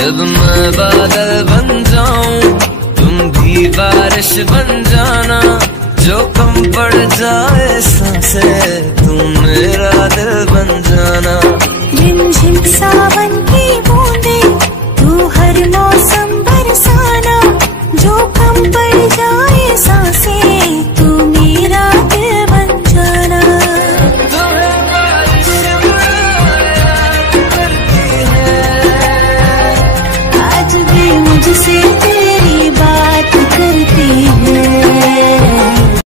जब मैं बादल बन जाऊं तुम भी बारिश बन जाना, जो कम पड़ जाए सांसें तुम मेरा दिल बन जाना। रिमझिम सावन की बूंदे तू हर मौसम बरसाना, जो